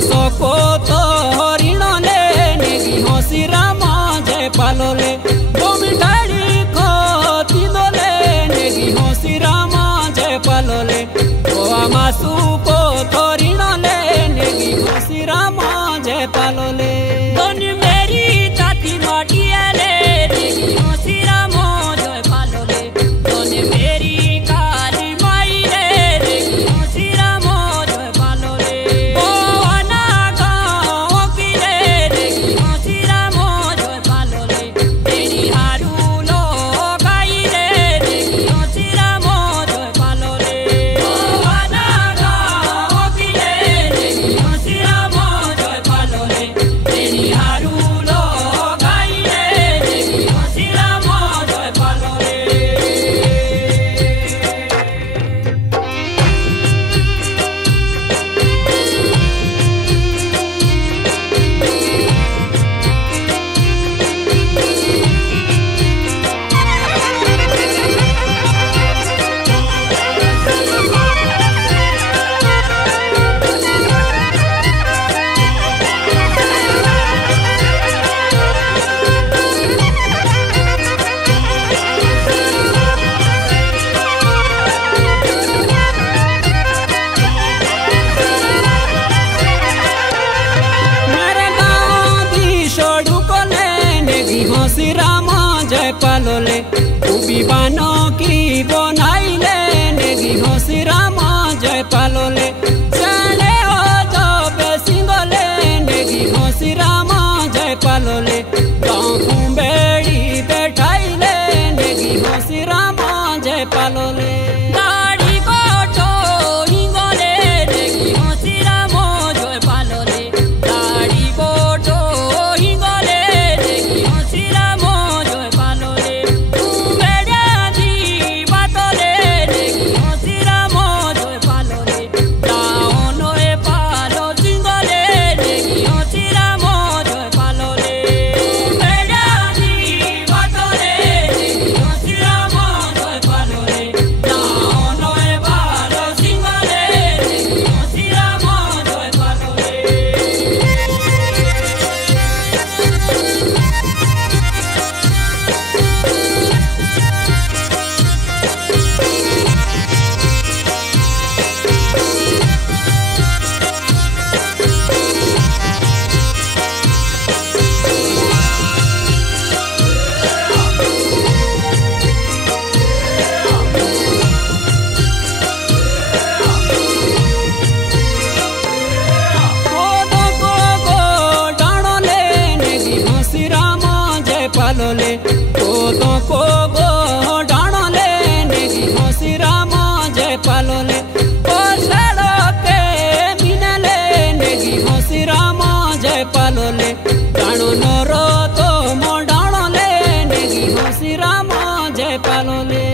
सको तो हरिण ले नेगी हसी राम जय पालोले मिठाड़ी खती दोले नेगी हसी राम जय पालोले मासू को थोरिण ले नेगी हसी राम जय पालोले मेरी ताती माटिया ले नेगी हसी राम जय पालोले मेरी काली माई ले नेगी हसी राम जय पालोले बोना गाँव की ले नेगी हसी राम जय पालोले तेरी हारू लो गाई ले नेगी हसी राम जय पालोले बोना गाँव की ले नेगी हसी राम जय पालोले तेरी हारू लो गाई ले नेगी हसी राम जय पालोले। मेरे गाँव दी छोड़ू को ले नेगी हसी राम जय पालोले उबी बानो की बनाई ले नेगी हसी राम जय पालोले चले हो जो बेसिंगोले नेगी हसी राम जय पालोले गाँव कुंबेड़ी बैठाई ले नेगी हसी राम जय पालोले गाड़ी कोठो हिंगोले नेगी हसी राम जय पालोले गाड़ी कोठो हिंगोले नेगी हसी राम जय पालोले कुंबेड़ा दी बातोले नेगी हसी राम जय पालोले गाँव नोए पालो सिंगोले नेगी हसी राम जय पालोले कुंबेड़ा दी बातोले नेगी हसी राम जय पालोले गाँव नोए पालो सिंगोले नेगी हसी राम जय पालोले। कोदो को डाणो ले नेगी हसी राम जय पालोले कोदो को डाणो ले नेगी हसी राम जय पालोले कोसड़ो के बिना ले नेगी हसी राम जय पालोले डाणो नरो तो मो डाणो ले नेगी हसी राम जय पालोले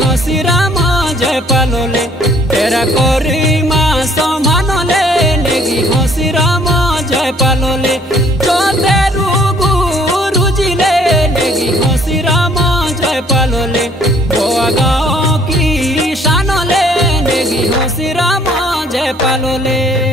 हसी राम जय पालोले तेरा कोरी माँ समानोले नेगी हसी राम जय पालोले जो तेरू गुरु जी ले नेगी हसी राम जय पालोले गोवा गाँव की शानोले नेगी हसी राम जय पालोले।